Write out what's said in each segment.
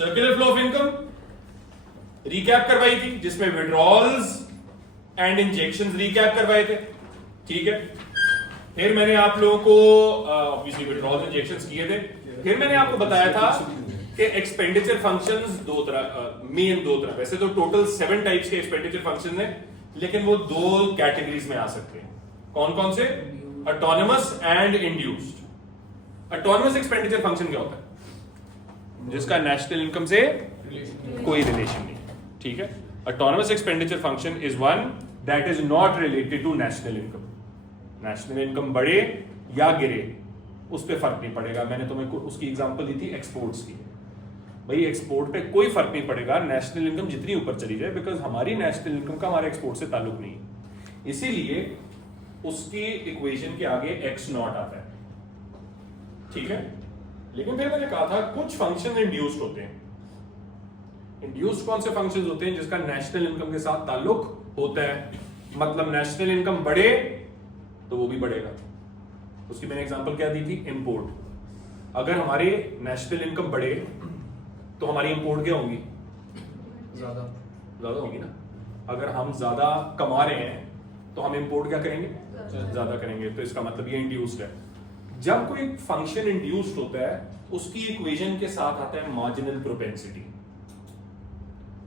Circular flow of income recap करवाई थी, जिसमें विड्रॉल्स एंड इंजेक्शंस रिकैप करवाए थे, ठीक है। फिर मैंने आप लोगों को ऑब्वियसली विड्रॉल्स इंजेक्शंस किए थे। फिर मैंने आपको बताया था कि एक्सपेंडिचर फंक्शंस दो तरह, मेन दो तरह, वैसे तो टोटल 7 टाइप्स के एक्सपेंडिचर फंक्शन है, लेकिन वो 2 कैटेगरीज में आ सकते हैं। कौन कौन से? Autonomous and induced. Autonomous expenditure function क्या होता है? जिसका नेशनल इनकम से कोई रिलेशन नहीं, ठीक है। Autonomous expenditure function is one that is not related to national income. National income बढ़े या गिरे उस पर फर्क नहीं पड़ेगा। मैंने तुम्हें उसकी एग्जांपल दी थी एक्सपोर्ट्स की। भाई एक्सपोर्ट पे कोई फर्क नहीं पड़ेगा नेशनल इनकम जितनी ऊपर चली जाए, बिकॉज हमारी नेशनल इनकम का हमारे एक्सपोर्ट से ताल्लुक नहीं है। इसीलिए उसकी इक्वेशन के आगे x नॉट आता है, ठीक है। लेकिन फिर मैंने कहा था कुछ फंक्शन इंड्यूस्ड होते हैं। इंड्यूस्ड कौन से फंक्शंस होते हैं? जिसका नेशनल इनकम के साथ ताल्लुक होता है, मतलब नेशनल इनकम बढ़े तो वो भी बढ़ेगा। उसकी मैंने एग्जांपल क्या दी थी? इंपोर्ट। अगर हमारे नेशनल इनकम बढ़े तो हमारी इंपोर्ट क्या होगी? ज्यादा होगी ना। अगर हम ज्यादा कमा रहे हैं तो हम इंपोर्ट क्या करेंगे? ज्यादा करेंगे। तो इसका मतलब ये इंड्यूस्ड है। जब कोई फंक्शन इंड्यूस्ड होता है उसकी इक्वेशन के साथ आता है मार्जिनल प्रोपेंसिटी।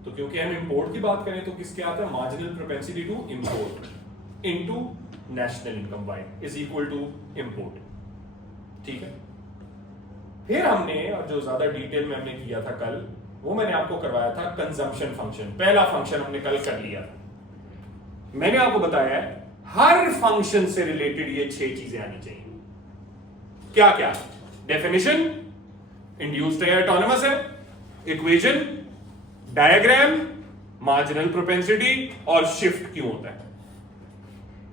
तो क्योंकि हम इंपोर्ट की बात करें तो किसके आता है? Marginal propensity to import into national income y is equal to import, ठीक है। फिर हमने, और जो ज्यादा डिटेल में हमने किया था कल, वो मैंने आपको करवाया था कंजम्पशन फंक्शन। पहला फंक्शन हमने कल कर लिया था। मैंने आपको बताया है हर फंक्शन से रिलेटेड ये 6 चीजें आनी चाहिए। क्या क्या? डेफिनेशन, इंड्यूस्ड है ऑटोनमस है, इक्वेशन, डायग्राम, मार्जिनल प्रोपेंसिटी और शिफ्ट क्यों होता है।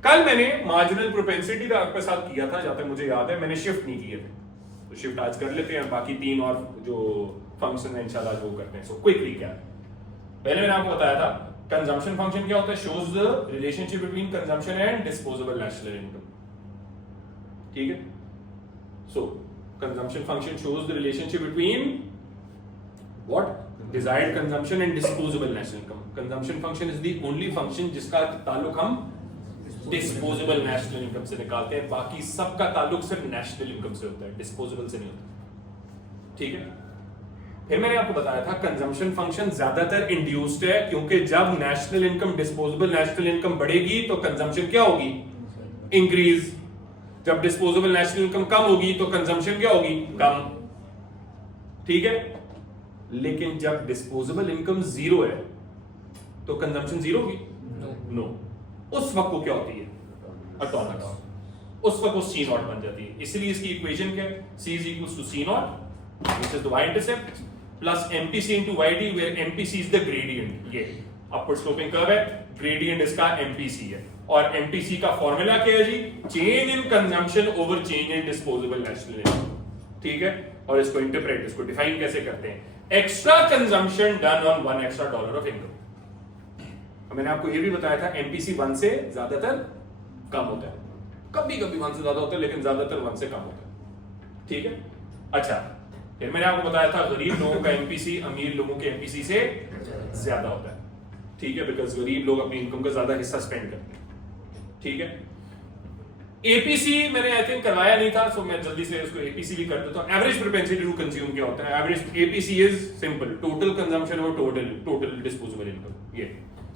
कल मैंने मार्जिनल प्रोपेंसिटी का आपके साथ किया था, जहां तक मुझे याद है। मैंने शिफ्ट नहीं किए थे, तो शिफ्ट आज कर लेते हैं। बाकी 3 और जो फंक्शन है इंशाल्लाह वो करते हैं। सो क्विकली क्या पहले मैंने आपको बताया था कंजम्पशन फंक्शन क्या होता है? Shows the relationship between consumption and disposable national income, ठीक है। So consumption function shows the relationship between what? Desired consumption and disposable national income. Consumption function is the only function जिसका ताल्लुक हम disposable national income से निकालते हैं। बाकी सबका ताल्लुक सिर्फ नेशनल इनकम से होता है, डिस्पोजेबल से नहीं होता, ठीक है। फिर मैंने आपको बताया था कंजम्पशन फंक्शन ज्यादातर इंड्यूस्ड है, क्योंकि जब national income, disposable national income बढ़ेगी तो कंजम्पशन क्या होगी? इंक्रीज। जब डिस्पोजेबल नेशनल इनकम कम होगी तो कंजम्पशन क्या होगी? कम, ठीक है। लेकिन जब डिस्पोजेबल इनकम 0 है तो कंजम्पशन 0 होगी? नो। उस वक्त को क्या होती है? ऑटोनमस। उस वक्त वो C नॉट बन जाती है। इसलिए इसकी इक्वेशन क्या है? C is equals to C not which is the y-intercept plus MPC into YD where MPC is the gradient। ये अपवर्ड स्लोपिंग कर्व है, ग्रेडियंट इसका MPC है। और MPC का फॉर्मूला क्या है जी? Change in consumption over change in disposable national income, ठीक है। और इसको इंटरप्रेट, इसको डिफाइन कैसे करते हैं? Extra consumption done on $1 extra of income. मैंने आपको ये भी बताया था MPC 1 से ज्यादातर कम होता है, कभी कभी 1 से ज्यादा होता है, लेकिन ज्यादातर 1 से कम होता है, ठीक है। अच्छा, फिर मैंने आपको बताया था गरीब लोगों का MPC अमीर लोगों के MPC से ज्यादा होता है, ठीक है, बिकॉज गरीब लोग अपनी इनकम का ज्यादा हिस्सा स्पेंड करते हैं, ठीक है। APC मैंने आई थिंक करवाया नहीं था, सो मैं जल्दी से उसको APC भी कर देता हूं। एवरेज प्रोपेंसिटी टू कंज्यूम क्या होता है? Average APC is simple, total consumption और टोटल डिस्पोजेबल इनकम, ये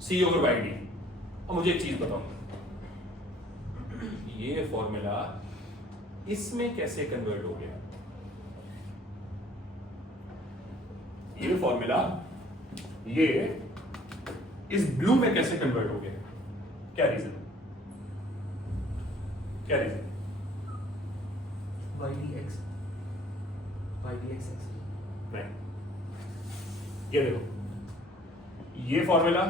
C over YD। और मुझे एक चीज बताओ, ये फॉर्मूला इसमें कैसे कन्वर्ट हो गया? ये फॉर्मूला ये इस ब्लू में कैसे कन्वर्ट हो गया? क्या रीजन? क्या रीजन? YDX नहीं, ये देखो, ये फॉर्मूला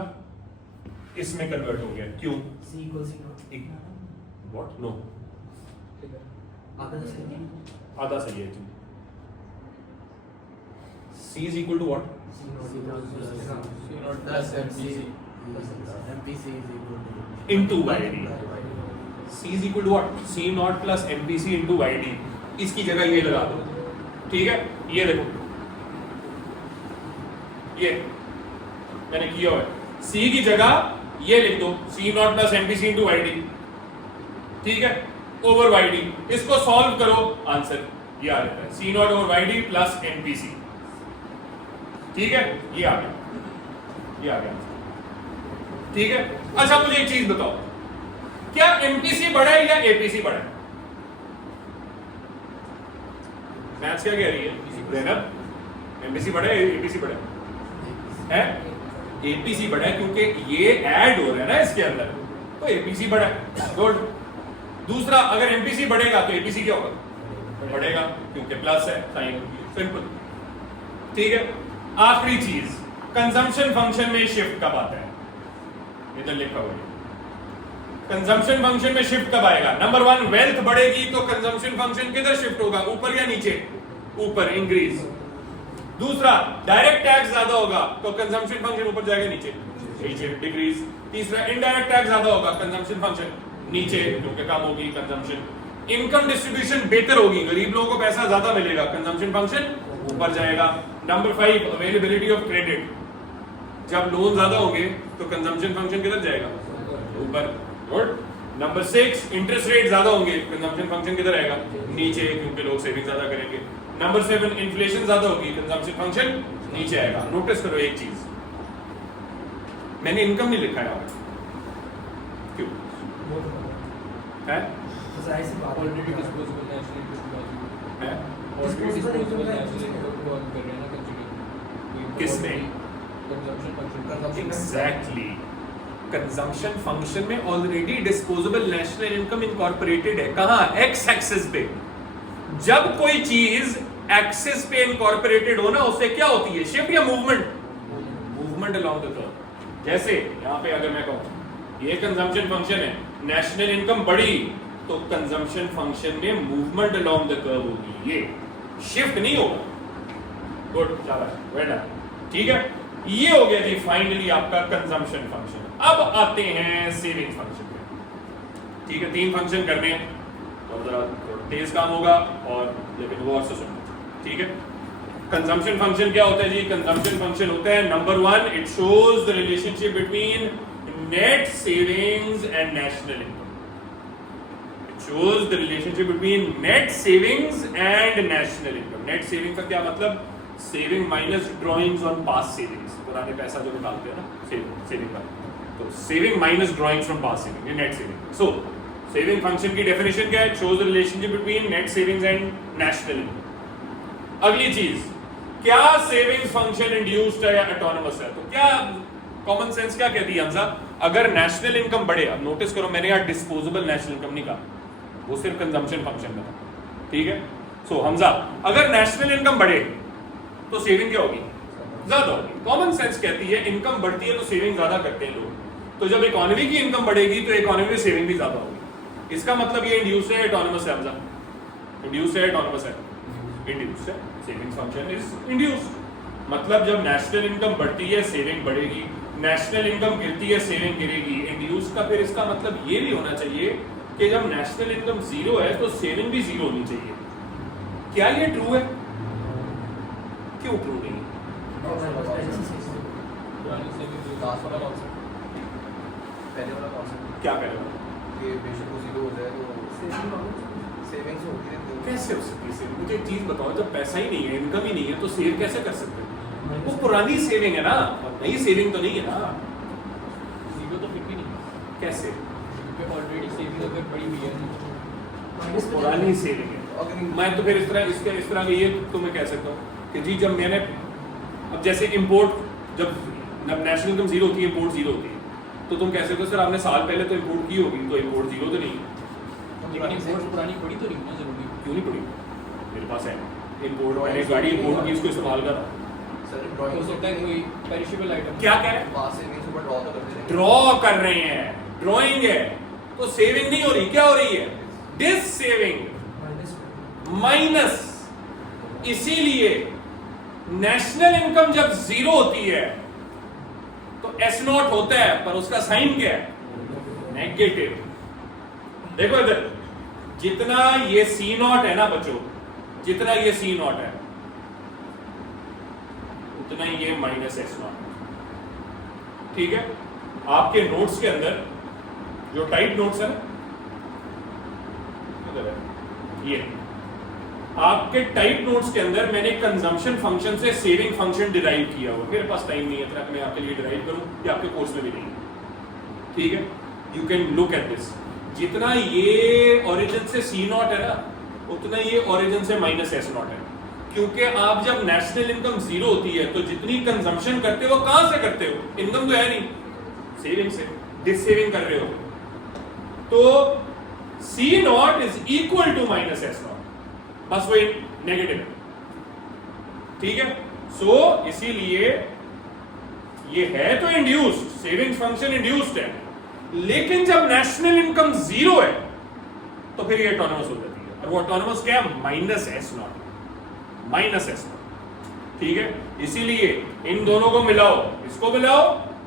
इसमें कन्वर्ट हो गया, क्यों? C equals C naught। What? No, आधा तो सही है। आधा सही है। C is equal to what? C naught plus MPC is equal to Into YD। C is equal to what? C naught plus MPC into YD। इसकी जगह ये लगा दो, ठीक है। ये देखो, ये मैंने किया हुआ है, सी की जगह ये लिख दो, सी नॉट प्लस एमपीसी इंटू वाईडी, ठीक है, ओवर वाईडी। इसको सॉल्व करो, आंसर ये आ जाता है, सी नॉट ओवर वाईडी प्लस एमपीसी, ठीक है, ये आ गया, ये आ गया, ठीक है। अच्छा मुझे एक चीज बताओ, क्या एमपीसी बड़ा है या एपीसी बड़ा है? मैथ्स क्या कह रही है? एमपीसी बड़ा है, एपीसी बड़ा है? एपीसी बड़ा है क्योंकि ये ऐड हो रहा है ना इसके अंदर, तो एपीसी बड़ा है। गुड। दूसरा, अगर एमपीसी बढ़ेगा तो एपीसी क्या होगा? बढ़ेगा, क्योंकि प्लस है, साइन, सिंपल, ठीक है। आखिरी चीज, कंजम्पशन फंक्शन में शिफ्ट कब आता है? इधर लिखा हुआ है, कंजम्पशन फंक्शन में शिफ्ट कब आएगा? नंबर 1, वेल्थ बढ़ेगी तो कंजम्पशन फंक्शन किधर शिफ्ट होगा, ऊपर या नीचे? ऊपर, इंक्रीज। दूसरा, डायरेक्ट टैक्स ज्यादा होगा तो कंजम्पशन फंक्शन ऊपर जाएगा, नीचे? नीचे, डिक्रीज। तीसरा, इनडायरेक्ट टैक्स ज्यादा होगा, कंजम्पशन फंक्शन नीचे, क्योंकि कम होगी कंजम्पशन। इनकम डिस्ट्रीब्यूशन बेहतर होगी, गरीब लोगों को पैसा ज्यादा मिलेगा, कंजम्पशन फंक्शन ऊपर जाएगा। नंबर 5, अवेलेबिलिटी ऑफ क्रेडिट, जब लोन ज्यादा होंगे तो कंजम्पशन फंक्शन किधर जाएगा? ऊपर। गुड। नंबर 6, इंटरेस्ट रेट ज्यादा होंगे, कंजम्पशन फंक्शन किधर आएगा? नीचे, क्योंकि लोग सेविंग ज्यादा करेंगे। नंबर 7, इन्फ्लेशन ज्यादा होगी, कंजम्पशन फंक्शन नीचे आएगा। नोटिस करो एक चीज, मैंने इनकम नहीं लिखा है, क्यों है? ऑलरेडी डिस्पोजेबल नेशनल इनकम है? ऑलरेडी डिस्पोजेबल नेशनल इनकम को कर रहे हैं ना, कंसीडर किसने? Consumption function. Exactly, consumption function में already disposable national income incorporated है। कहां? एक्स एक्सिस पे। जब कोई चीज एक्सिस पे इनकॉर्पोरेटेड हो ना, उससे क्या होती है? शिफ्ट या movement? Movement along the curve. जैसे यहां पे अगर मैं कहूं ये कंजम्पशन फंक्शन है, नेशनल इनकम बढ़ी तो कंजम्पशन फंक्शन में मूवमेंट अलोंग द कर्व होगी, ये शिफ्ट नहीं होगा। गुड, चला वेल डन, ठीक है। ये हो गया जी फाइनली आपका कंजम्पशन फंक्शन। अब आते हैं सेविंग फंक्शन पे, ठीक है। 3 फंक्शन करने हैं और जरा तेज काम होगा, और लेकिन वो और से सुनो, ठीक है। कंजम्पशन फंक्शन क्या होता है जी? कंजम्पशन फंक्शन होता है, number 1, it shows the relationship between net savings and national income. It shows the relationship between net savings and national income. Net saving का क्या मतलब? Saving minus drawings on past savings, पुराने पैसा जो निकालते हैं ना सेविंग का, तो saving minus drawings from past saving, ये नेट सेविंग। सो सेविंग फंक्शन की डेफिनेशन क्या है? Shows the relationship between net savings and national income. अगली चीज, क्या सेविंग्स फंक्शन इंड्यूस्ड है या ऑटोनमस है? तो क्या कॉमन सेंस क्या कहती है हमजा? अगर नेशनल इनकम बढ़े, अब नोटिस करो मैंने यहाँ डिस्पोजेबल नेशनल इनकम नहीं कहा, वो सिर्फ कंजम्पशन फंक्शन में था, ठीक है। सो हमजा, अगर नेशनल इनकम बढ़े तो सेविंग क्या होगी? ज्यादा होगी। कॉमन सेंस कहती है इनकम बढ़ती है तो सेविंग ज्यादा करते हैं लोग, तो जब इकोनॉमी की इनकम बढ़ेगी तो इकोनॉमी में सेविंग भी ज्यादा होगी। इसका मतलब ये इंड्यूस है ऑटोनमस है हमजा? इंड्यूस है ऑटोनमस है? इंड्यूस है। Saving function is induce. मतलब जब नेशनल इनकम बढ़ती है सेविंग बढ़ेगी, नेशनल इनकम गिरती है सेविंग गिरेगी। इंड्यूस का फिर इसका मतलब ये भी होना चाहिए कि जब नेशनल इनकम जीरो है तो सेविंग भी जीरो होनी चाहिए। क्या ये ट्रू है? क्यों ट्रू नहीं? पुरानी सेविंग जो लास्ट वाला कॉन्सेप्ट, पहले वाला कॉन्सेप्ट क्या कह रहे हो? कि बेशक वो जीरो हो जाए तो सेविंग्स होती रहती है। कैसे हो सकती है सेविंग? मुझे एक चीज बताओ, जब पैसा ही नहीं है, इनकम ही नहीं है, तो सेव कैसे कर सकते हैं? वो पुरानी सेविंग है ना, नई सेविंग तो नहीं है ना। जीरो तो फिर भी नहीं, कैसे? क्योंकि ऑलरेडी सेविंग अगर बड़ी हुई है वो पुरानी सेविंग है। मैं तो फिर इस तरह के ये तो मैं कह सकता हूँ कि जी जब मैंने, अब जैसे इंपोर्ट, जब नेशनल इनकम जीरो होती है, इंपोर्ट जीरो होती है, तो तुम कह सकते हो सर आपने साल पहले तो इंपोर्ट की होगी, तो इंपोर्ट जीरो तो नहीं है। लेकिन इंपोर्ट पुरानी पड़ी तो नहीं ना जरूरी। क्यों नहीं पड़ी? मेरे पास है इंपोर्ट, मैंने गाड़ी इंपोर्ट की, उसको इस्तेमाल करा। सर हो ड्राइंग सकता है कोई पेरिशेबल आइटम। क्या कह रहे हैं? पास सेविंग्स ऊपर ड्रॉ तो करते हैं। ड्रॉ कर रहे हैं, ड्रॉइंग है, तो सेविंग नहीं हो रही, क्या हो रही है? Dissaving, minus. इसीलिए नेशनल इनकम जब जीरो होती है तो एस नॉट होता है, पर उसका साइन क्या है? नेगेटिव। देखो इधर, जितना ये सी नॉट है ना बच्चों, जितना ये सी नॉट है, उतना ही ये माइनस एस नॉट। ठीक है, आपके नोट्स के अंदर जो टाइप नोट्स है ना, ये आपके टाइप नोट्स के अंदर मैंने कंजम्पशन फंक्शन से सेविंग फंक्शन डिराइव किया हुआ। मेरे पास टाइम नहीं है इतना कि मैं आपके लिए डिराइव करूं, ये आपके कोर्स में भी नहीं है। ठीक है, you can look at this. जितना ये ओरिजिन से सी नॉट है ना, उतना ये ओरिजिन से माइनस एस नॉट है। क्योंकि आप जब नेशनल इनकम जीरो होती है तो जितनी कंजम्पशन करते हो कहां से करते हो? इनकम तो है नहीं, सेविंग से, डिस कर रहे हो। तो C not is equal to minus S not, बस वो नेगेटिव है। ठीक है, सो इसीलिए ये है तो इंड्यूस्ड, सेविंग्स फंक्शन इंड्यूस्ड है, लेकिन जब नेशनल इनकम जीरो है तो फिर ये ऑटोनोमस हो जाती है। और वो ऑटोनोमस क्या है? Minus S not, minus S naught. ठीक है, इसीलिए इन दोनों को मिलाओ, इसको मिलाओ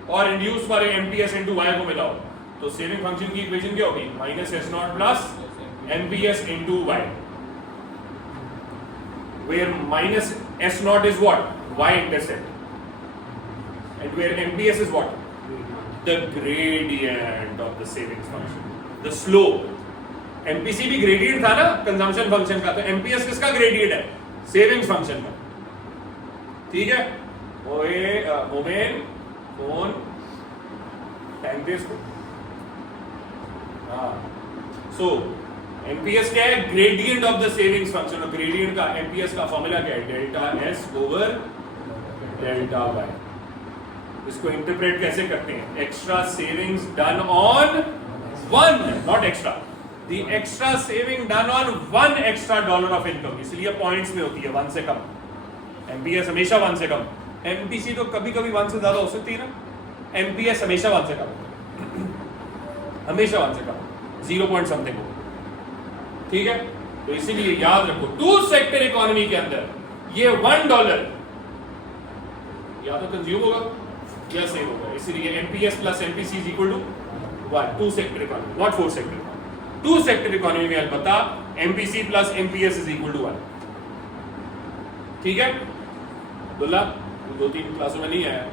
और इंड्यूस वाले एमपीएस इनटू वाई को मिलाओ, तो सेविंग फंक्शन की इक्वेशन क्या होगी? Minus S naught plus MPS into Y, where minus s naught is what? Y intercept, and where MPS is what? The gradient of the savings function, the slope. MPC भी gradient था ना consumption function का, तो MPS किसका gradient है? Savings function का। ठीक है, ओए मोमेन फोन टाइम पे इसको, हाँ। सो एमपीएस क्या है? Gradient of the savings function. और ग्रेडियंट का एमपीएस का फॉर्मूला क्या है? Delta S over delta Y. इसको इंटरप्रेट कैसे करते हैं? Extra savings done on one, not extra, the extra saving done on $1 extra of income, इसलिए पॉइंट्स में होती है 1 से कम। एमपीएस हमेशा 1 से कम, एमपीसी तो कभी कभी 1 से ज्यादा हो सकती है ना, एमपीएस हमेशा 1 से कम, हमेशा 1 से कम, 0 पॉइंट समथिंग हो। ठीक है, तो इसीलिए याद रखो, टू सेक्टर इकोनॉमी के अंदर ये $1 या तो कंज्यूम होगा या सेव होगा, इसीलिए MPS plus MPC is equal to 1। Two sector economy, not 4 sector. Two sector economy में अलबत्ता MPC plus MPS is equal to 1। ठीक है, दुल्ला 2-3 क्लासों में नहीं आया,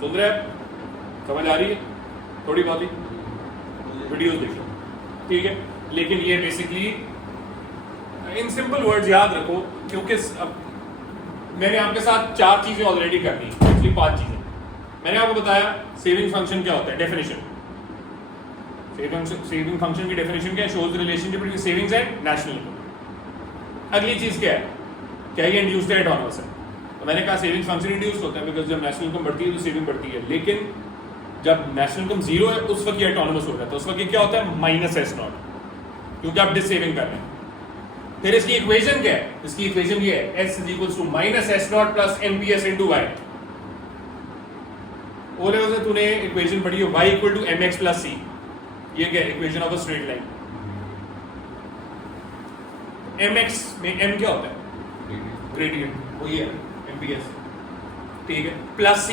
सुन रहे हैं? समझ आ रही है? थोड़ी बहुत ही वीडियोस देख लो। ठीक है, लेकिन ये बेसिकली इन सिंपल वर्ड्स याद रखो, क्योंकि मैंने आपके साथ 4 चीजें ऑलरेडी करनी, एक्चुअली 5 चीजें। मैंने आपको बताया सेविंग फंक्शन क्या होता है, डेफिनेशन। सेविंग फंक्शन की डेफिनेशन क्या है? Shows relationship between savings and national income. अगली चीज क्या है? क्या ये इंड्यूस्ड है, ऑटोनोमस है? तो मैंने कहा सेविंग फंक्शन इंड्यूस्ड होता है बिकॉज जब नेशनल इनकम बढ़ती है तो सेविंग बढ़ती है, लेकिन जब नेशनल इनकम जीरो है उस वक्त ये ऑटोनोमस हो जाता है। उस वक्त ये क्या होता है? माइनस एस नॉट, क्योंकि आप डिस सेविंग कर रहे हैं। फिर इसकी इक्वेशन क्या है? इसकी इक्वेशन ये है, s is equals to minus S naught plus MPS into Y. O level से तूने इक्वेशन पढ़ी है, y equal to mx plus c। ये क्या है? Equation of a straight line. mx में m क्या होता है? ग्रेडियंट, वो ये है एमपीएस। ठीक है, प्लस c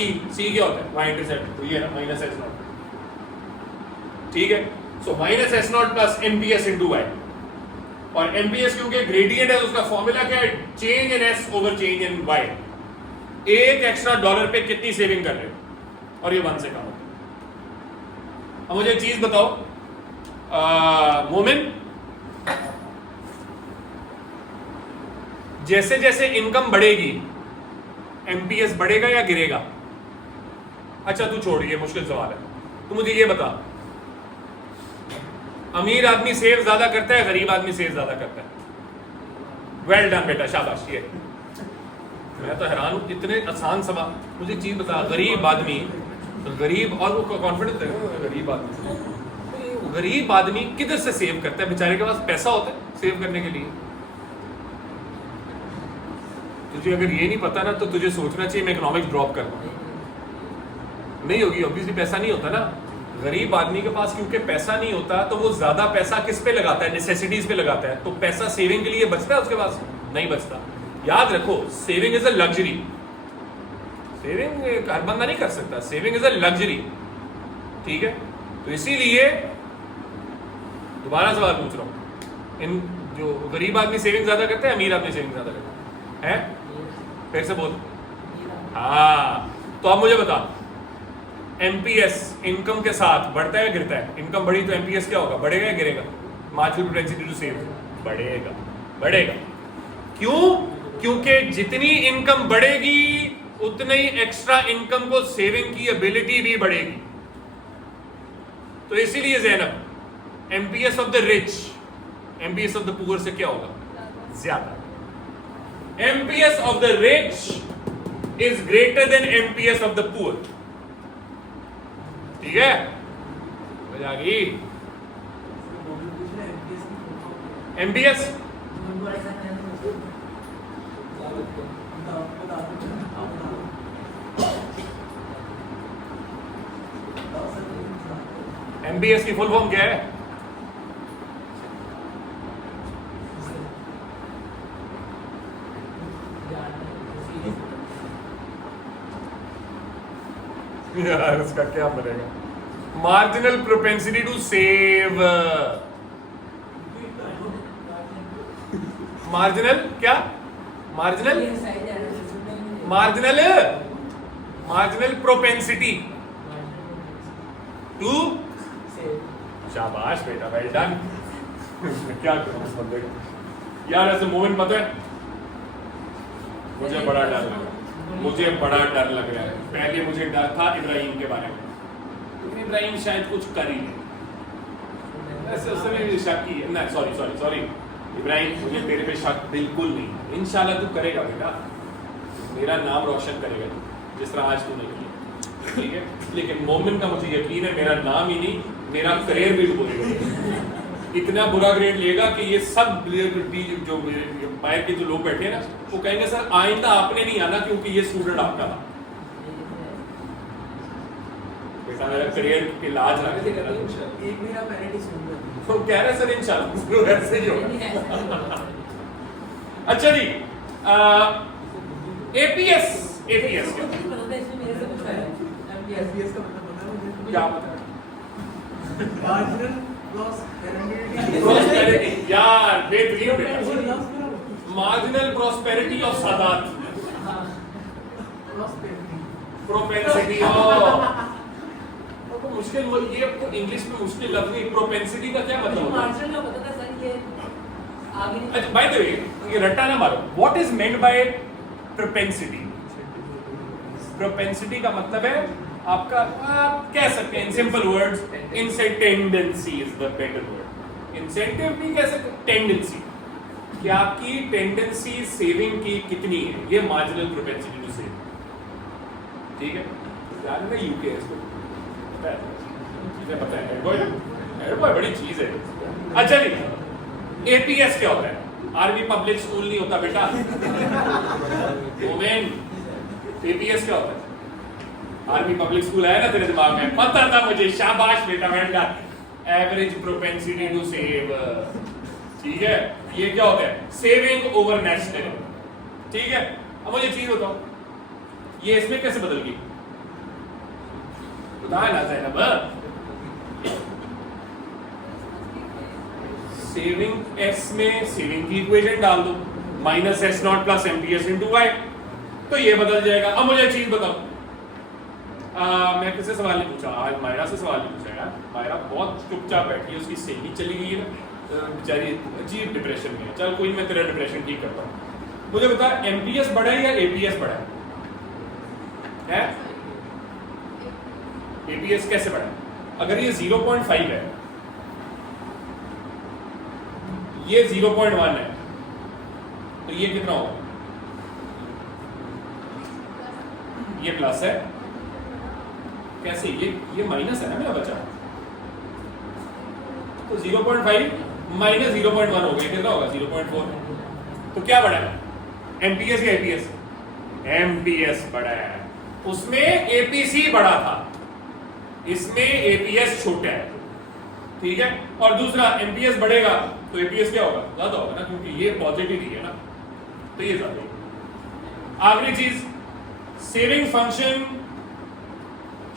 क्या होता है? y इंटरसेप्ट, वो ये है माइनस एस नॉट। ठीक है, so minus S naught plus MPS into Y. और एमपीएस क्योंकि ग्रेडियंट है तो उसका फॉर्मूला क्या है? Change in S over change in Y. $1 extra पे कितनी सेविंग कर रहे हो? और ये 1 से कम हो। अब मुझे एक चीज बताओ मोमिन, जैसे जैसे इनकम बढ़ेगी एमपीएस बढ़ेगा या गिरेगा? अच्छा तू छोड़, ये मुश्किल सवाल है। तू मुझे ये बता, अमीर आदमी सेव ज्यादा करता है, गरीब आदमी सेव ज्यादा करता है? वेल डन बेटा, शाबाश। ये मैं तो हैरान हूं, इतने आसान सवाल। मुझे चीज बता, गरीब आदमी, गरीब और वो कॉन्फिडेंस है, गरीब आदमी किधर से सेव करता है? बेचारे के पास पैसा होता है सेव करने के लिए। तुझे अगर ये नहीं पता ना तो तुझे सोचना चाहिए मैं इकोनॉमिक्स ड्रॉप कर दूं। नहीं होगी, ऑब्वियसली पैसा नहीं होता ना। गरीब आदमी के पास क्योंकि पैसा नहीं होता तो वो ज्यादा पैसा किस पे लगाता है? नेसेसिटीज पे लगाता है। तो पैसा सेविंग के लिए बचता है उसके पास? नहीं बचता। याद रखो, saving is a luxury. Saving हर बंदा नहीं कर सकता, सेविंग इज अ लग्जरी। ठीक है, तो इसीलिए दोबारा सवाल पूछ रहा हूं, इन जो गरीब आदमी सेविंग ज्यादा करते हैं, अमीर आदमी सेविंग ज्यादा करते हैं? फिर से बोल। हाँ, तो अब मुझे बता, एमपीएस इनकम के साथ बढ़ता है या गिरता है? इनकम बढ़ी तो एमपीएस क्या होगा, बढ़ेगा या गिरेगा? मार्जिनल प्रोपेंसिटी टू सेव बढ़ेगा, बढ़ेगा। क्यों? क्योंकि जितनी इनकम बढ़ेगी उतनी एक्स्ट्रा इनकम को सेविंग की एबिलिटी भी बढ़ेगी। तो इसीलिए Zainab, MPS of the rich MPS of the poor से क्या होगा? ज्यादा। MPS of the rich is greater than MPS of the poor. ठीक है, मजा आ गई। एमपीएस एमबीएस की फुल फॉर्म क्या है? यार उसका क्या बनेगा? Marginal propensity to save. Marginal क्या? मार्जिनल मार्जिनल प्रोपेंसिटी टू, शाबाश बेटा, वेल डन। क्या करूं इस बंदे को यार, ऐसे मोमेंट पता है मुझे बड़ा डर लग रहा है, मुझे बड़ा डर लग रहा है। पहले मुझे डर था इब्राहिम के बारे में, क्योंकि इब्राहिम शायद कुछ कर ही नहीं, ऐसे उससे भी शक की है ना। सॉरी इब्राहिम, मुझे तेरे पे शक बिल्कुल नहीं। इंशाल्लाह तू करेगा बेटा, मेरा नाम रोशन करेगा तू, जिस तरह आज तूने किया, ठीक है। लेकिन मोमिन का मुझे यकीन है मेरा नाम ही नहीं, मेरा करियर भी डूबेगा। इतना बुरा ग्रेड लेगा कि ये सब जो बाहर के जो लोग बैठे हैं ना, वो कहेंगे सर आइंदा आपने नहीं आना क्योंकि ये स्टूडेंट आपका था। बेटा मेरा करियर के लाज रख देगा। एक मेरा पेरेंट स्टूडेंट तो कह रहे सर इंशाल्लाह ऐसे ही होगा। अच्छा जी, एपीएस क्या? एमपीएस का मतलब पता है मुझे? क्या पता है? Marginal prosperity. यार बेहतरीन। Marginal prosperity of Sadat, propensity of, मुश्किल ये आपको इंग्लिश में मुश्किल लफ्ज नहीं। प्रोपेंसिटी का क्या मतलब होता है? मार्जिनल का पता था सर, ये आगे नहीं। अच्छा बाय द वे, ये रट्टा ना मारो। What is meant by propensity? Propensity का मतलब है आपका, आप कह सकते हैं इन सिंपल वर्ड्स, इनसे tendency is the better word. Incentive नहीं कह सकते, टेंडेंसी, कि आपकी टेंडेंसी सेविंग की कितनी है, ये मार्जिनल प्रोपेंसिटी टू सेव। ठीक है, यार ना यूके इसको पता है, बॉय बड़ी चीज है। अच्छा जी, एपीएस क्या होता है? आर्मी पब्लिक स्कूल नहीं होता बेटा। वोमेन, एपीएस क्या होता है? आर्मी पब्लिक स्कूल है ना तेरे दिमाग में? पता था मुझे, शाबाश बेटा, बेटा। एवरेज प्रोपेंसिटी टू सेव, ठीक है। ये क्या होता है? सेविंग ओवर नेशनल, ठीक है। अब मुझे चीज बताओ, ये इसमें कैसे बदल गई? बताया ना ज़ैनब, सेविंग एस में सेविंग की इक्वेशन डाल दो, minus S naught plus MPS into Y, तो ये बदल जाएगा। अब मुझे चीज बताओ, मैं किससे सवाल नहीं पूछा आज? मायरा से सवाल नहीं पूछा यार। मायरा बहुत चुपचाप बैठी है, उसकी सहेली चली गई है ना, बेचारी अजीब डिप्रेशन में है। चल कोई, मैं तेरा डिप्रेशन ठीक करता हूँ। मुझे बता, एमपीएस बढ़ा है या एपीएस बढ़ा है? एपीएस कैसे बढ़ा? अगर ये 0.5 है, ये 0.1 है, तो ये कितना होगा? ये प्लस है। कैसे? ये माइनस है ना मेरा बच्चा, तो 0.5 माइनस 0.1 हो गया, कितना होगा? 0.4। तो क्या बढ़ा है? एमपीएस या एपीएस? एमपीएस बढ़ा है। उसमें एपीसी बढ़ा था, इसमें एपीएस छोटा है, ठीक है। और दूसरा, एमपीएस बढ़ेगा तो एपीएस क्या होगा? ज्यादा होगा ना, क्योंकि ये पॉजिटिव ही है ना, तो ये ज्यादा होगा। आखिरी चीज, सेविंग फंक्शन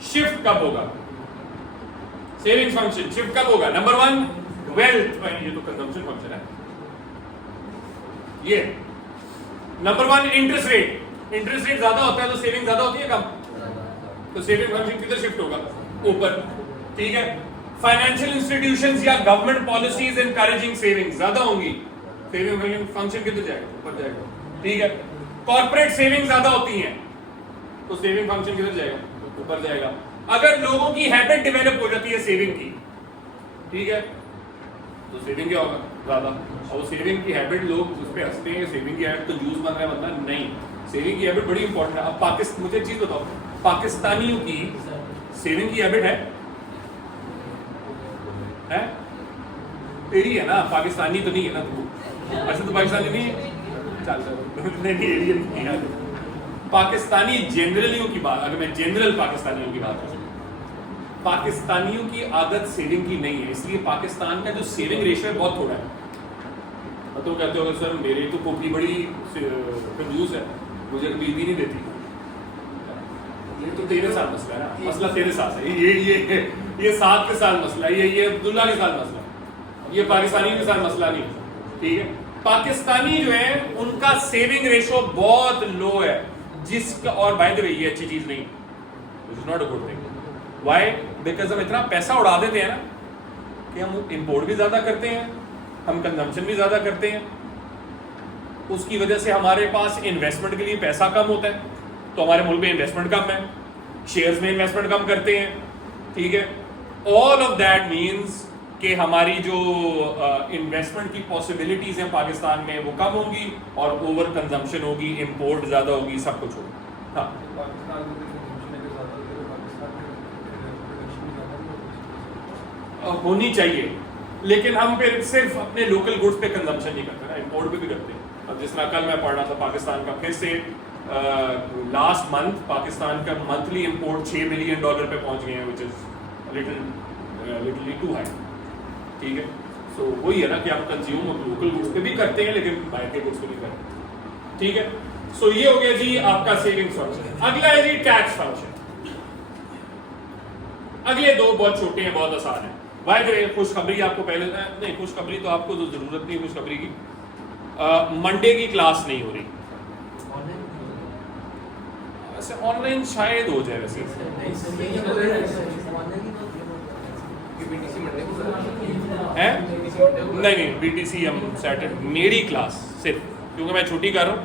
शिफ्ट कब होगा? सेविंग फंक्शन शिफ्ट कब होगा? नंबर 1 वेल्थ, ये तो कंजम्पशन फंक्शन है। ये number 1 interest rate, interest rate ज्यादा होता है तो सेविंग ज्यादा होती है कम, तो सेविंग फंक्शन किधर शिफ्ट होगा, ऊपर, ठीक है। फाइनेंशियल इंस्टीट्यूशंस या गवर्नमेंट पॉलिसीज एनकरेजिंग सेविंग ज्यादा होंगी, सेविंग फंक्शन किधर जाएगा, ऊपर जाएगा, ठीक है। कॉर्पोरेट सेविंग ज्यादा होती हैं तो सेविंग फंक्शन किधर जाएगा, ऊपर जाएगा। अगर लोगों की हैबिट डेवलप हो जाती है सेविंग की, ठीक है, तो सेविंग क्या होगा, ज्यादा। और वो सेविंग की हैबिट, लोग उस पर हंसते हैं सेविंग की हैबिट तो जूस बन रहा है, मतलब नहीं, सेविंग की हैबिट बड़ी इंपॉर्टेंट है। अब पाकिस्तान, मुझे एक चीज बताओ, पाकिस्तानियों की सेविंग की हैबिट है तेरी है ना, पाकिस्तानी तो नहीं है ना तू, अच्छा तो पाकिस्तानी नहीं है, चल नहीं एरियन नहीं है। पाकिस्तानी जनरलियों की बात, अगर मैं जनरल पाकिस्तानियों की बात करूं, पाकिस्तानियों की आदत सेविंग की नहीं है, इसलिए पाकिस्तान का जो सेविंग रेशियो है बहुत थोड़ा है। तो कहते हो सर मेरी तो पोपली बड़ी कंजूस है, मुझे कभी भी नहीं देती, ये तो तेरे साथ मसला है ना, मसला तेरे साथ है, ये 7 के साथ मसला है, ये अब्दुल्ला के साथ मसला है, ये पाकिस्तानी के साथ मसला नहीं, ठीक है। पाकिस्तानी जो है उनका सेविंग रेशियो बहुत लो है, जिसका, और बाय द वे ये अच्छी चीज नहीं, this is not a good thing. Why? Because हम इतना पैसा उड़ा देते हैं ना कि हम इंपोर्ट भी ज्यादा करते हैं, हम कंजम्पशन भी ज्यादा करते हैं, उसकी वजह से हमारे पास इन्वेस्टमेंट के लिए पैसा कम होता है, तो हमारे मुल्क में इन्वेस्टमेंट कम है, शेयर्स में इन्वेस्टमेंट कम करते हैं, ठीक है। ऑल ऑफ दैट मीन्स कि हमारी जो इन्वेस्टमेंट की पॉसिबिलिटीज हैं पाकिस्तान में वो कम होंगी और ओवर कंजम्पशन होगी, इंपोर्ट ज्यादा होगी, सब कुछ होगा। हाँ, होनी चाहिए, लेकिन हम फिर सिर्फ अपने लोकल गुड्स पे कंजम्पशन नहीं करते ना, इंपोर्ट पे भी करते हैं। अब जिस तरह कल मैं पढ़ रहा था पाकिस्तान का फिर से लास्ट मंथ पाकिस्तान का मंथली इंपोर्ट $6 बिलियन पे पहुंच गए हैं, which is literally too high, ठीक है। सो वही है ना कि आप कंज्यूम लोकल गुड्स पे भी करते हैं लेकिन बाहर के गुड्स पे भी करते हैं, ठीक है। सो ये हो गया जी आपका सेविंग्स फंक्शन। अगला है जी टैक्स फंक्शन। अगले दो बहुत छोटे हैं, बहुत आसान है। भाई खुशखबरी आपको पहले नहीं, खुशखबरी तो आपको तो जरूरत नहीं खुशखबरी की, मंडे की क्लास नहीं हो रही, वैसे ऑनलाइन शायद हो जाए, वैसे है नहीं बीटीसी हम सैटरडे, मेरी क्लास सिर्फ, क्योंकि मैं छुट्टी कर रहा हूँ,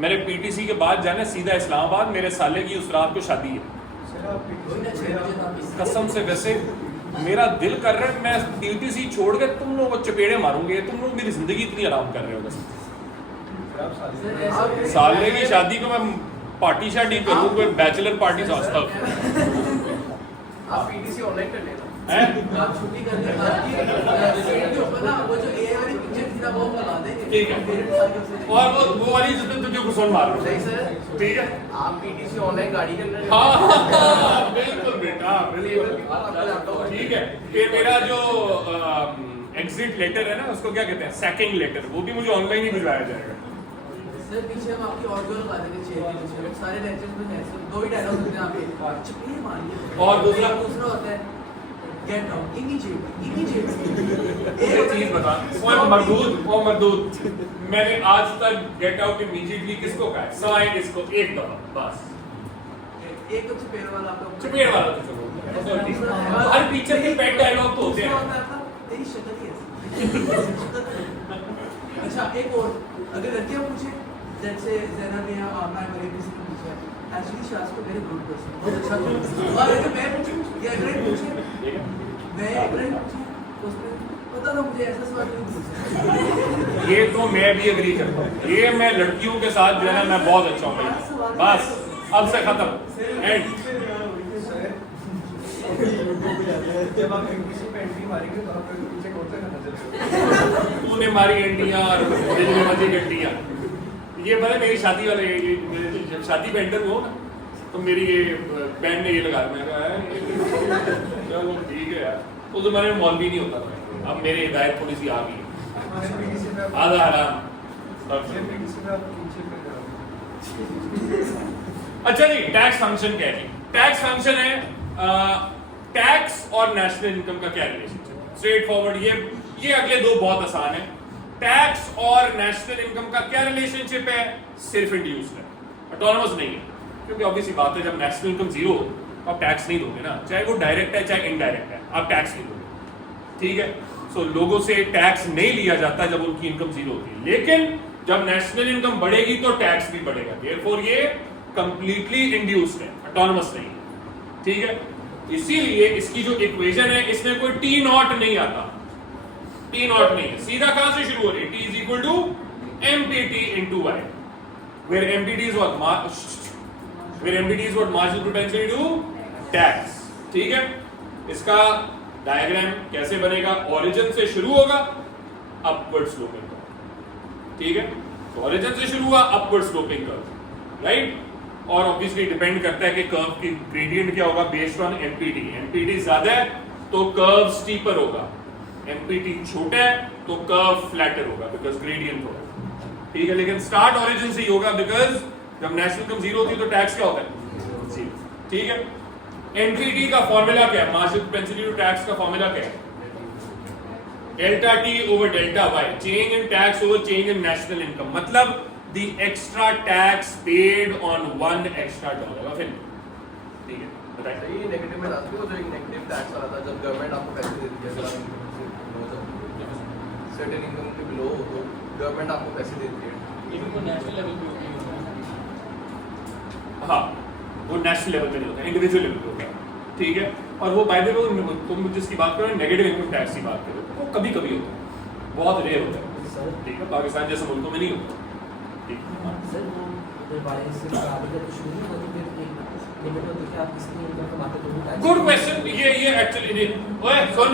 मेरे पीटीसी के बाद जाना सीधा इस्लामाबाद, मेरे साले की उस रात को शादी है, कसम से। वैसे मेरा दिल कर रहा है मैं पीटीसी छोड़ के तुम लोगों को चपेड़े मारूंगे, तुम लोग मेरी जिंदगी इतनी आराम कर रहे हो, बस साले की शादी को मैं पार्टी शार्टी करूँ, कोई बैचलर पार्टी सोचता हूँ। आप पीटीसी ऑनलाइन कर लेना हैं? आप छुट्टी करने के बाद की ऊपर ना वो जो एआई वाली पिक्चर थी ना वो लगा देंगे, ठीक है, और वो वाली जिसमें तुझे घुसन मार रहा नहीं हूँ, सर, ठीक है। आप पीटीसी ऑनलाइन गाड़ी कर लेना। हाँ बिल्कुल बेटा, बिल्कुल ठीक है। फिर मेरा जो एग्जिट लेटर है ना, उसको क्या कहते हैं, सैकिंग लेटर, वो भी मुझे ऑनलाइन ही भिजवाया जाएगा। सर पीछे हम आपकी ऑडियो लगा देंगे 6 के सारे लेक्चर्स में है सर, 2 ही डायलॉग होते हैं आपके, चुप मानिए। और दूसरा होता है गेट आउट इमीडिएटली। एक चीज बता, और मरदूद, मैंने आज तक गेट आउट इमीडिएटली किसको कहा है, सवाए किसको, एक दफा बस, एक तो चुपेड़ वाला आपका, चुपेड़ वाला तो चलो, हर पिक्चर के पेट डायलॉग तो होते हैं। तेरी शक्ल ही ऐसी। अच्छा एक और, अगर लड़कियां पूछे जैसे ज़ैनब या आमना मेरे किसी ने पूछा एक्चुअली शास्त्र को वेरी गुड पर्सन, बहुत अच्छा पर्सन, और अगर मैं पूछूं या अगर पूछे मैं इब्राहिम पूछे उसमें पता ना मुझे ऐसा सवाल नहीं पूछा। ये तो मैं भी एग्री करता हूँ, ये मैं लड़कियों के साथ जो है ना मैं बहुत अच्छा हूँ भाई, बस अब से खत्म एंड। जब आप किसी पे एंट्री मारेंगे तो आप पीछे कौन सा गाना चलेगा? तूने मारी एंटियां और दिल में मची गंटियां। ये मैंने मेरी शादी वाले जब शादी पे एंटर हुआ ना तो मेरी ये बैंड ने ये लगा, मैं कहा चलो ठीक है यार, उस जमाने में मौलवी नहीं होता था, अब मेरी हिदायत थोड़ी सी आ गई है, आधा आराम। अच्छा जी, टैक्स फंक्शन क्या है जी? टैक्स फंक्शन है टैक्स और नेशनल इनकम का क्या रिलेशनशिप, स्ट्रेट फॉरवर्ड। ये अगले दो बहुत आसान है। टैक्स और नेशनल इनकम का क्या रिलेशनशिप है, सिर्फ इंड्यूस्ड है, ऑटोनमस नहीं है, क्योंकि ऑब्वियसली बात है जब नेशनल इनकम जीरो तो आप टैक्स नहीं दोगे ना, चाहे वो डायरेक्ट है चाहे इनडायरेक्ट है, आप टैक्स नहीं दोगे। ठीक है, सो लोगों से टैक्स नहीं लिया जाता जब उनकी इनकम जीरो होती है, लेकिन जब नेशनल इनकम बढ़ेगी तो टैक्स भी बढ़ेगा। देयरफॉर ये कंप्लीटली इंड्यूस्ड है, ऑटोनमस नहीं है। ठीक है, इसीलिए इसकी जो इक्वेशन है इसमें कोई टी नॉट नहीं आता, टी नॉट नहीं है, सीधा कहां से शुरू हो रही है, T is equal to MPT into Y, where MPT is what marginal propensity to tax. ठीक है, इसका डायग्राम कैसे बनेगा, ओरिजिन से शुरू होगा अपवर्ड स्लोपिंग कर्व। ठीक है, तो ओरिजिन से शुरू हुआ अपवर्ड स्लोपिंग कर्व, राइट, और ऑब्वियसली डिपेंड करता है कि कर्व की ग्रेडियंट क्या होगा बेस्ड ऑन एमपीटी। एमपीटी ज्यादा है तो कर्व स्टीपर होगा, एमपीटी छोटा है तो कर्व फ्लैटर होगा बिकॉज ग्रेडियंट होगा। ठीक है, लेकिन स्टार्ट ओरिजिन से ही होगा बिकॉज जब नेशनल इनकम जीरो होती है तो टैक्स क्या होता है, जीरो। ठीक है, एनपीटी का फॉर्मूला क्या है, मार्जिनल प्रोपेंसिटी टू टैक्स का फॉर्मूला क्या है, delta T over delta Y, change in tax over change in national income, मतलब the extra tax paid on one extra dollar of income. ठीक है, बताइए। ये नेगेटिव में आती है, जो एक नेगेटिव टैक्स वाला था जब गवर्नमेंट आपको पैसे देती है, अगर सर्टेन इनकम के बिलो हो तो गवर्नमेंट आपको पैसे देती है। इनको नेशनल लेवल पे होती है। हाँ, वो नेशनल लेवल पे नहीं होता, इंडिविजुअल लेवल पे होता है। ठीक है, और वो बाय द वे तुम जिसकी बात करो नेगेटिव इनकम टैक्स की बात करो, वो कभी कभी होता है, बहुत रेयर होता है। ठीक है, पाकिस्तान जैसे मुल्कों में नहीं होता। ठीक है सर, वो वाले से आगे का कुछ नहीं होती, फिर एक लिमिट होती है कि आप कितनी इनकम कमाते हो तो टैक्स। गुड क्वेश्चन, ये एक्चुअली ओए सुन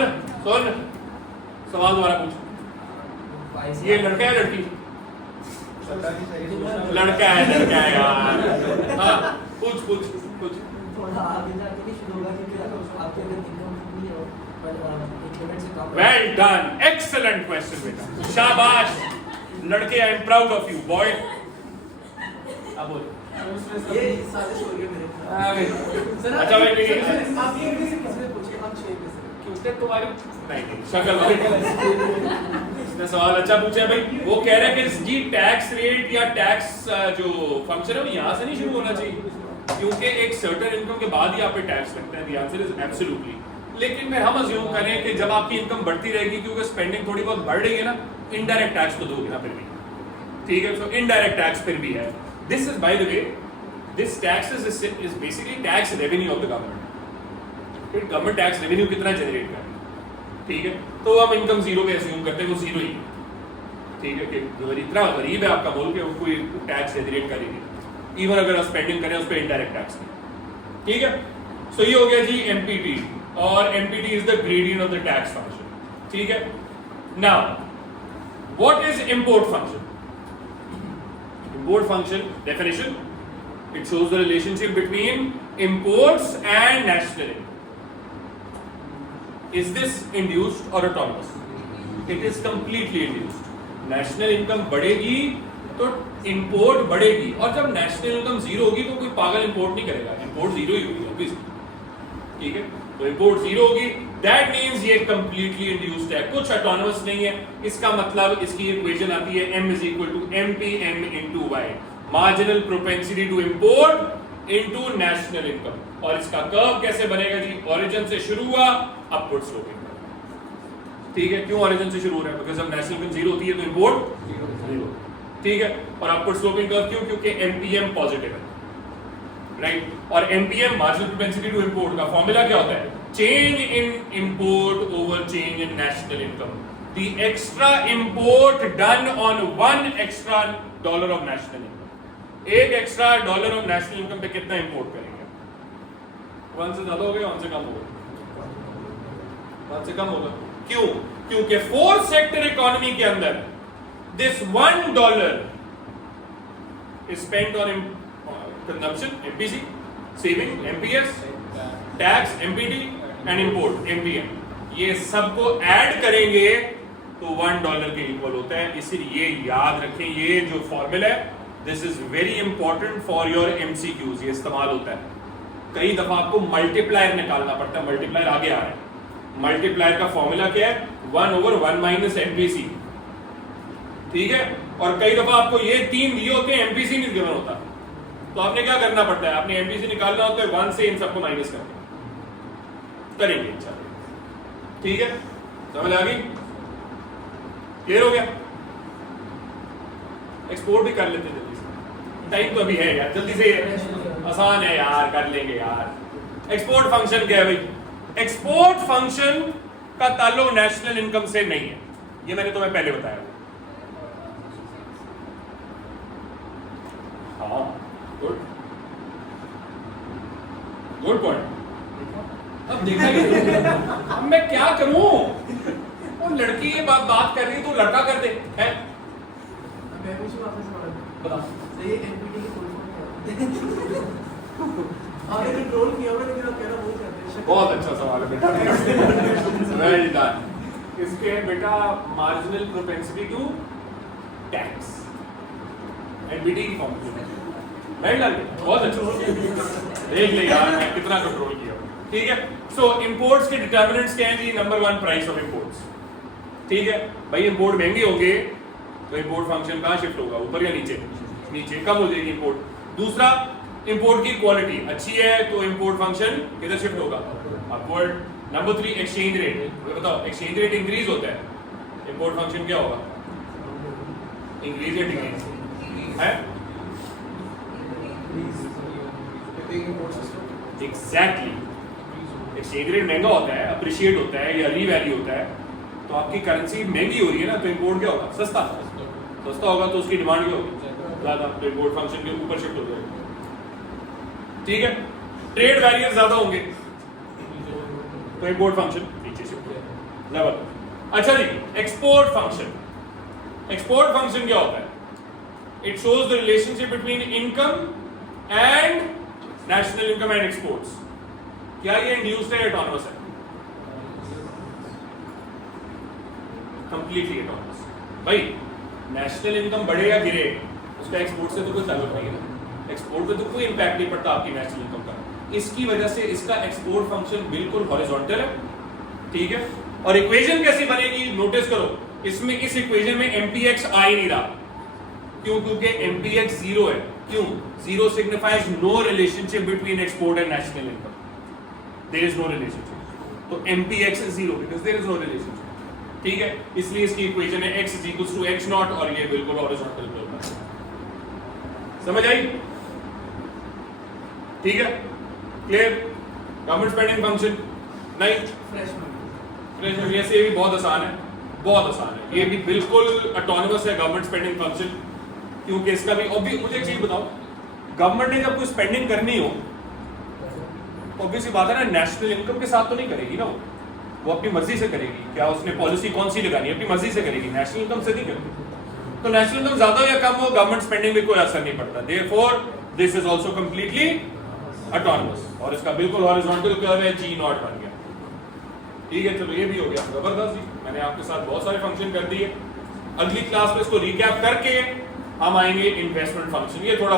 सवाल दोबारा पूछ। ये लड़का है लड़की, लड़का है यार। हाँ, पूछ थोड़ा आगे जाके नहीं शुरू होगा क्योंकि आपके अगर इनकम नहीं हो पर एक लिमिट से कम। वेल डन, एक्सीलेंट क्वेश्चन बेटा, शाबाश लड़के, I am proud of you boy. अब बोल। ये साजिश हो रही है मेरे ख्याल। सर, अच्छा भाई, देखिए। आप ये किसी से पूछिए, हम 6 में से क्योंकि तुम्हारी नहीं शक्ल वाली इसने सवाल अच्छा पूछा है भाई। वो कह रहा है कि जी टैक्स रेट या टैक्स जो फंक्शन है वो यहाँ से नहीं शुरू होना चाहिए, क्योंकि एक सर्टेन इनकम के बाद ही आप पे टैक्स लगता है। द आंसर इज एब्सोल्युटली, लेकिन फिर हम अज्यूम करें कि जब आपकी इनकम बढ़ती रहेगी क्योंकि स्पेंडिंग थोड़ी बहुत बढ़ रही है ना, इनडायरेक्ट टैक्स तो दोगे ना फिर भी। ठीक है, तो इनडायरेक्ट टैक्स फिर भी है। This is by the way, this tax is basically tax revenue of the government. फिर गवर्नमेंट टैक्स रेवेन्यू कितना जनरेट कर रही है, ठीक है, तो हम इनकम जीरो पे अज्यूम करते हैं वो जीरो ही। ठीक है, कि इतना गरीब है आपका मुल्क है वो कोई टैक्स जनरेट करेगी, इवन अगर आप स्पेंडिंग करें उस पर इनडायरेक्ट टैक्स। ठीक है, सो ये हो गया जी एमपीटी, और empty is the gradient of the tax function. ठीक है, now what is import function? Import function definition, it shows the relationship between imports and national income. Is this induced or autonomous? It is completely induced. National income बढ़ेगी तो import बढ़ेगी, और जब national income zero होगी तो कोई पागल import नहीं करेगा, import जीरो ही होगी obviously. ठीक है, तो import जीरो होगी, that means ये completely induced है, कुछ autonomous नहीं है। इसका मतलब इसकी equation आती है m is equal to mpm into y, marginal propensity to import into national income। और इसका कर्व कैसे बनेगा जी, ओरिजिन से शुरू हुआ अपवर्ड स्लोपिंग। ठीक है, क्यों ओरिजिन से शुरू हो रहा है? बिकॉज़ जब नेशनल इनकम जीरो होती है तो इंपोर्ट जीरो। ठीक है, और अपवर्ड स्लोपिंग कर्व क्यों? क्योंकि एमपीएम पॉजिटिव है, राइट। और MPM marginal propensity to import का फॉर्मूला क्या होता है? Change in import over change in national income. The extra import done on one extra dollar of national income. एक extra dollar of national income पे कितना import करेंगे? One से ज्यादा हो गया, वन से कम होगा, वन से कम होगा। क्यों? क्योंकि फोर्थ सेक्टर इकोनॉमी के अंदर this $1 is spent on consumption, MPC, saving, MPS, tax, MPT and import, MPM। ये सबको ऐड करेंगे तो $1 के इक्वल होता है। इसीलिए ये याद रखें, ये जो फॉर्मूला है this is very important for your MCQs, ये इस्तेमाल होता है। कई दफा आपको मल्टीप्लायर निकालना पड़ता है, मल्टीप्लायर आगे आ रहा है। मल्टीप्लायर का फॉर्मूला क्या है? 1/1 - MPC। ठीक है, और कई दफा आपको ये तीन दिए होते हैं, MPC नहीं गिवन होता, तो तो आपने क्या करना पड़ता है, आपने एमपीसी निकालना होता है 1 से इन सबको माइनस करेंगे इंशाल्लाह। ठीक है, समझ आ गई, क्लियर हो गया। एक्सपोर्ट भी कर लेते जल्दी से, टाइम तो अभी है यार, जल्दी से, आसान है यार, कर लेंगे यार। एक्सपोर्ट फंक्शन क्या है भाई? एक्सपोर्ट फंक्शन का ताल्लुक नेशनल इनकम से नहीं है, ये मैंने तुम्हें पहले बताया। हाँ, गुड गुड पॉइंट। अब देखा कि अब मैं क्या करूं, वो लड़की ये बात कर रही तो लड़का कर दे है। मैं पूछूं आपसे सवाल, बताओ। सही एनपीटी की फुल फॉर्म क्या है? आपने कंट्रोल किया होगा लेकिन आप कहना भूल जाते हैं। बहुत अच्छा सवाल है बेटा, वेरी डन। इसके बेटा marginal propensity to tax, NPT की फॉर्म, वेरी डन, बहुत अच्छा। देख ले यार मैं कितना कंट्रोल किया। ठीक है, सो इंपोर्ट्स के डिटरमिनेंट्स क्या हैं जी? Number 1 price of imports. ठीक है भाई, इंपोर्ट महंगे होंगे तो इंपोर्ट फंक्शन कहाँ शिफ्ट होगा, ऊपर या नीचे? नीचे, कम हो जाएगी इंपोर्ट। दूसरा, इंपोर्ट की क्वालिटी अच्छी है तो इंपोर्ट फंक्शन किधर शिफ्ट होगा? अपवर्ड। नंबर 3 एक्सचेंज रेट, बताओ एक्सचेंज रेट इंक्रीज होता है, इंपोर्ट फंक्शन क्या होगा? इंक्रीज या डिक्रीज है? एग्जैक्टली, एक्सचेंज रेट महंगा होता है, अप्रिशिएट होता है या रीवैल्यू होता है, तो आपकी करेंसी महंगी हो रही है ना, तो इंपोर्ट क्या होगा? सस्ता होगा, तो उसकी डिमांड क्या होगी? ज्यादा, तो इंपोर्ट फंक्शन के ऊपर शिफ्ट हो जाएगा। ठीक है, ट्रेड वैरियंस ज्यादा होंगे तो इंपोर्ट फंक्शन नीचे शिफ्ट हो जाएगा। जबरदस्त। अच्छा जी, एक्सपोर्ट फंक्शन क्या होता है? It shows the relationship between income and national income and exports. क्या ये इंड्यूस्ड है, ऑटोनमस है? Completely autonomous. भाई नेशनल इनकम बढ़े या गिरे उसका एक्सपोर्ट से तो कोई ताल्लुक नहीं है ना, एक्सपोर्ट पे तो कोई इंपैक्ट नहीं पड़ता आपकी नेशनल इनकम का। इसकी वजह से इसका एक्सपोर्ट फंक्शन बिल्कुल हॉरिजॉन्टल है। ठीक है, और इक्वेशन कैसी बनेगी नोटिस करो, इसमें इस इक्वेशन में एमपीएक्स आ ही नहीं रहा। क्यों? क्योंकि एमपीएक्स 0 है। क्यों? 0 signifies no relationship between export and national income, there is no relationship. तो MPX is 0 because there is no relationship. ठीक है, इसलिए इसकी इक्वेशन है x = x0 और ये बिल्कुल हॉरिजॉन्टल पे होगा। समझ आई? ठीक है, क्लियर? गवर्नमेंट स्पेंडिंग फंक्शन नहीं, फ्रेश मनी से भी बहुत आसान है, बहुत आसान है। ये भी बिल्कुल ऑटोनमस है गवर्नमेंट स्पेंडिंग फंक्शन, क्योंकि इसका भी मुझे एक चीज बताओ, गवर्नमेंट ने जब कोई स्पेंडिंग करनी हो ऑब्वियसली बात है ना, नेशनल इनकम के साथ तो नहीं करेगी ना, वो अपनी मर्जी से करेगी। क्या उसने पॉलिसी कौन सी लगानी है, अपनी मर्जी से करेगी, नेशनल इनकम से नहीं करेगी। तो नेशनल इनकम ज्यादा या कम हो, गवर्नमेंट स्पेंडिंग में कोई असर नहीं पड़ता। Therefore this is also completely autonomous, और इसका बिल्कुल हॉरिजॉन्टल कर्व है, G0 बन गया। ठीक है, चलो ये भी हो गया, जबरदस्त जी। मैंने आपके साथ बहुत सारे फंक्शन कर दिए। अगली क्लास में इसको रिकैप करके हम आएंगे इन्वेस्टमेंट फंक्शन। ये थोड़ा